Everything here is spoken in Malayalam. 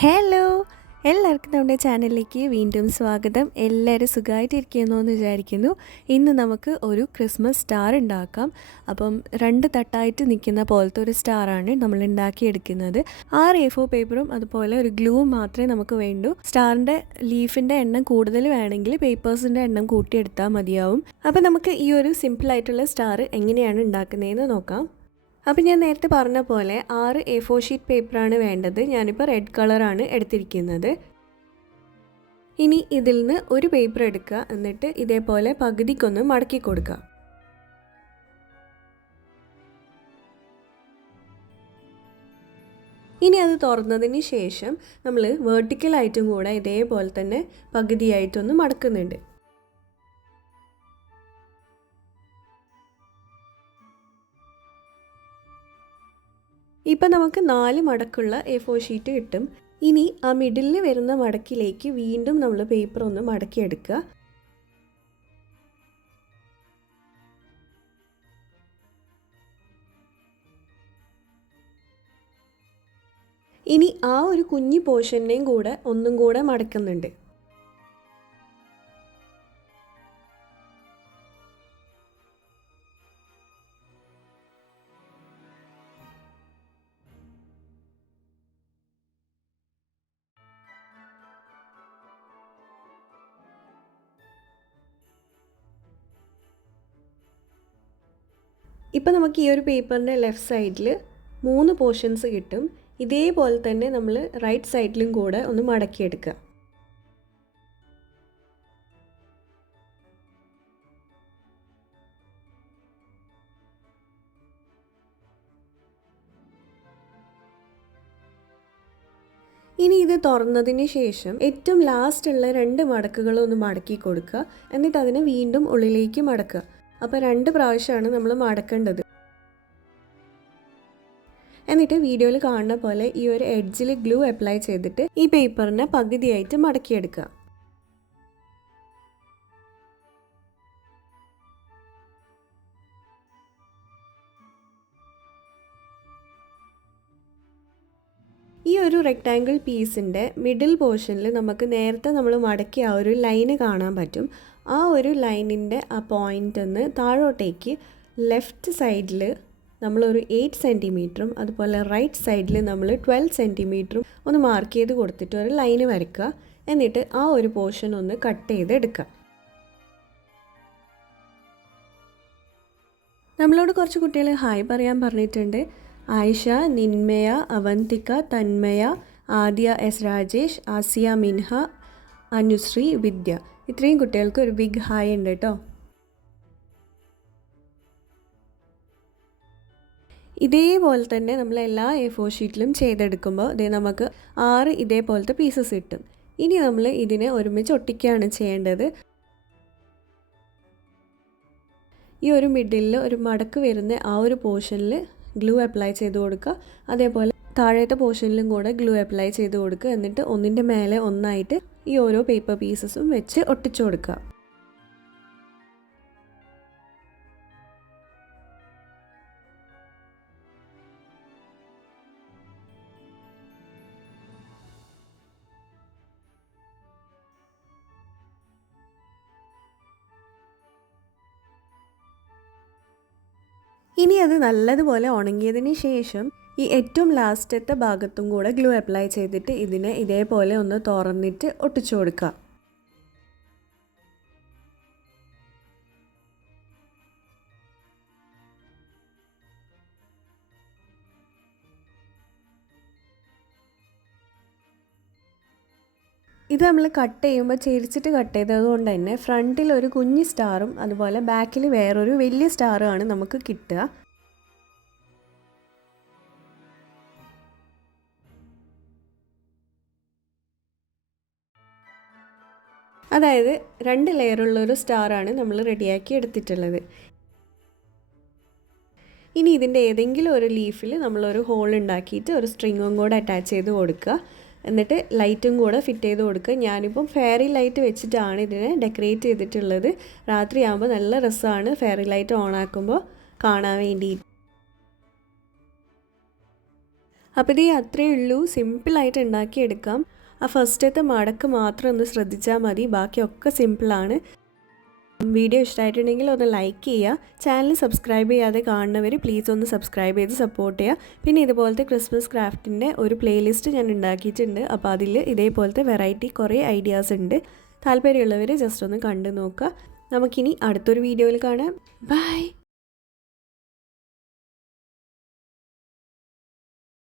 ഹലോ, എല്ലാവർക്കും നമ്മുടെ ചാനലിലേക്ക് വീണ്ടും സ്വാഗതം. എല്ലാവരും സുഖമായിട്ടിരിക്കുന്നു എന്ന് വിചാരിക്കുന്നു. ഇന്ന് നമുക്ക് ഒരു ക്രിസ്മസ് സ്റ്റാർ ഉണ്ടാക്കാം. അപ്പം 2 തട്ടായിട്ട് നിൽക്കുന്ന പോലത്തെ ഒരു സ്റ്റാറാണ് നമ്മൾ ഉണ്ടാക്കിയെടുക്കുന്നത്. 6 A4 പേപ്പറും അതുപോലെ ഒരു ഗ്ലൂവും മാത്രമേ നമുക്ക് വേണ്ടൂ. സ്റ്റാറിൻ്റെ ലീഫിൻ്റെ എണ്ണം കൂടുതൽ വേണമെങ്കിൽ പേപ്പേഴ്സിൻ്റെ എണ്ണം കൂട്ടിയെടുത്താൽ മതിയാവും. അപ്പോൾ നമുക്ക് ഈ ഒരു സിമ്പിളായിട്ടുള്ള സ്റ്റാർ എങ്ങനെയാണ് ഉണ്ടാക്കുന്നതെന്ന് നോക്കാം. അപ്പോൾ ഞാൻ നേരത്തെ പറഞ്ഞ പോലെ 6 A4 ഷീറ്റ് പേപ്പറാണ് വേണ്ടത്. ഞാനിപ്പോൾ റെഡ് കളറാണ് എടുത്തിരിക്കുന്നത്. ഇനി ഇതിൽ നിന്ന് ഒരു പേപ്പർ എടുക്കുക, എന്നിട്ട് ഇതേപോലെ പകുതിക്കൊന്ന് മടക്കി കൊടുക്കുക. ഇനി അത് തുറന്നതിന് ശേഷം നമ്മൾ വെർട്ടിക്കലായിട്ടും കൂടെ ഇതേപോലെ തന്നെ പകുതിയായിട്ടൊന്ന് മടക്കുന്നുണ്ട്. ഇപ്പം നമുക്ക് 4 മടക്കുള്ള A4 ഷീറ്റ് കിട്ടും. ഇനി ആ മിഡിലിൽ വരുന്ന മടക്കിലേക്ക് വീണ്ടും നമ്മൾ പേപ്പർ ഒന്ന് മടക്കിയെടുക്കുക. ഇനി ആ ഒരു കുഞ്ഞു പോർഷനെയും കൂടെ ഒന്നും കൂടെ മടക്കുന്നുണ്ട്. ഇപ്പോൾ നമുക്ക് ഈ ഒരു പേപ്പറിൻ്റെ ലെഫ്റ്റ് സൈഡിൽ 3 പോർഷൻസ് കിട്ടും. ഇതേപോലെ തന്നെ നമ്മൾ റൈറ്റ് സൈഡിലും കൂടെ ഒന്ന് മടക്കിയെടുക്കുക. ഇനി ഇത് തുറന്നതിന് ശേഷം ഏറ്റവും ലാസ്റ്റുള്ള 2 മടക്കുകളൊന്ന് മടക്കി കൊടുക്കുക. എന്നിട്ട് അതിനെ വീണ്ടും ഉള്ളിലേക്ക് മടക്കുക. അപ്പോൾ 2 പ്രാവശ്യമാണ് നമ്മൾ മടക്കേണ്ടത്. എന്നിട്ട് വീഡിയോയിൽ കാണുന്ന പോലെ ഈ ഒരു എഡ്ജിൽ ഗ്ലൂ അപ്ലൈ ചെയ്തിട്ട് ഈ പേപ്പറിനെ പകുതിയായിട്ട് മടക്കിയെടുക്കുക. ഈ ഒരു റെക്റ്റാങ്കിൾ പീസിൻ്റെ മിഡിൽ പോർഷനിൽ നമുക്ക് നേരത്തെ നമ്മൾ മടക്കിയ ആ ഒരു ലൈന് കാണാൻ പറ്റും. ആ ഒരു ലൈനിൻ്റെ ആ പോയിൻ്റ് ഒന്ന് താഴോട്ടേക്ക് ലെഫ്റ്റ് സൈഡിൽ നമ്മളൊരു 8 സെൻറ്റിമീറ്ററും അതുപോലെ റൈറ്റ് സൈഡിൽ നമ്മൾ 12 സെൻറ്റിമീറ്ററും ഒന്ന് മാർക്ക് ചെയ്ത് കൊടുത്തിട്ട് ഒരു ലൈന് വരയ്ക്കുക. എന്നിട്ട് ആ ഒരു പോർഷൻ ഒന്ന് കട്ട് ചെയ്തെടുക്കുക. നമ്മളോട് കുറച്ച് കുട്ടികൾ ഹായ് പറയാൻ പറഞ്ഞിട്ടുണ്ട്. ആയിഷ, നിന്മയ, അവന്തിക, തന്മയ, ആദ്യ എസ് രാജേഷ്, ആസിയ മിൻഹ, അനുശ്രീ, വിദ്യ. ഇത്രയും കുട്ടികൾക്ക് ഒരു ബിഗ് ഹായ് ഉണ്ട് കേട്ടോ. ഇതേപോലെ തന്നെ നമ്മൾ എല്ലാ A4 ഷീറ്റിലും ചെയ്തെടുക്കുമ്പോൾ നമുക്ക് 6 ഇതേപോലത്തെ പീസസ് കിട്ടും. ഇനി നമ്മൾ ഇതിനെ ഒരുമിച്ച് ഒട്ടിക്കുകയാണ് ചെയ്യേണ്ടത്. ഈ ഒരു മിഡിലിൽ ഒരു മടക്ക് വരുന്ന ആ ഒരു പോർഷനിൽ ഗ്ലൂ അപ്ലൈ ചെയ്ത് കൊടുക്കുക. അതേപോലെ താഴത്തെ പോർഷനിലും കൂടെ ഗ്ലൂ അപ്ലൈ ചെയ്ത് കൊടുക്കുക. എന്നിട്ട് ഒന്നിൻ്റെ മേലെ ഒന്നായിട്ട് ഈ ഓരോ പേപ്പർ പീസസും വെച്ച് ഒട്ടിച്ചു കൊടുക്കുക. ഇനി അത് നല്ലതുപോലെ ഉണങ്ങിയതിന് ശേഷം ഈ ഏറ്റവും ലാസ്റ്റത്തെ ഭാഗത്തും കൂടെ ഗ്ലൂ അപ്ലൈ ചെയ്തിട്ട് ഇതിനെ ഇതേപോലെ ഒന്ന് തുറന്നിട്ട് ഒട്ടിച്ചു കൊടുക്കുക. ഇത് നമ്മൾ കട്ട് ചെയ്യുമ്പോൾ ചെരിച്ചിട്ട് കട്ട് ചെയ്തത് കൊണ്ട് തന്നെ ഫ്രണ്ടിൽ ഒരു കുഞ്ഞ് സ്റ്റാറും അതുപോലെ ബാക്കിൽ വേറൊരു വലിയ സ്റ്റാറുമാണ് നമുക്ക് കിട്ടുക. അതായത് 2 ലെയറുള്ളൊരു സ്റ്റാറാണ് നമ്മൾ റെഡിയാക്കി എടുത്തിട്ടുള്ളത്. ഇനി ഇതിൻ്റെ ഏതെങ്കിലും ഒരു ലീഫിൽ നമ്മളൊരു ഹോൾ ഉണ്ടാക്കിയിട്ട് ഒരു സ്ട്രിങ്ങും കൂടെ അറ്റാച്ച് ചെയ്ത് കൊടുക്കുക. എന്നിട്ട് ലൈറ്റും കൂടെ ഫിറ്റ് ചെയ്ത് കൊടുക്കുക. ഞാനിപ്പം ഫെയറി ലൈറ്റ് വെച്ചിട്ടാണ് ഇതിനെ ഡെക്കറേറ്റ് ചെയ്തിട്ടുള്ളത്. രാത്രിയാകുമ്പോൾ നല്ല രസമാണ് ഫെയറി ലൈറ്റ് ഓൺ ആക്കുമ്പോൾ കാണാൻ വേണ്ടി. അപ്പോൾ ഇതേ അത്രയേ ഉള്ളൂ, സിമ്പിളായിട്ട് ഉണ്ടാക്കിയെടുക്കാം. ആ ഫസ്റ്റത്തെ മടക്ക് മാത്രം ഒന്ന് ശ്രദ്ധിച്ചാൽ മതി, ബാക്കിയൊക്കെ സിമ്പിളാണ്. വീഡിയോ ഇഷ്ടമായിട്ടുണ്ടെങ്കിൽ ഒന്ന് ലൈക്ക് ചെയ്യുക. ചാനൽ സബ്സ്ക്രൈബ് ചെയ്യാതെ കാണുന്നവർ പ്ലീസ് ഒന്ന് സബ്സ്ക്രൈബ് ചെയ്ത് സപ്പോർട്ട് ചെയ്യുക. പിന്നെ ഇതുപോലത്തെ ക്രിസ്മസ് ക്രാഫ്റ്റിൻ്റെ ഒരു പ്ലേലിസ്റ്റ് ഞാൻ ഉണ്ടാക്കിയിട്ടുണ്ട്. അപ്പോൾ അതിൽ ഇതേപോലത്തെ വെറൈറ്റി കുറേ ഐഡിയാസ് ഉണ്ട്. താല്പര്യമുള്ളവർ ജസ്റ്റ് ഒന്ന് കണ്ടു നോക്കുക. നമുക്കിനി അടുത്തൊരു വീഡിയോയിൽ കാണാം. ബൈ.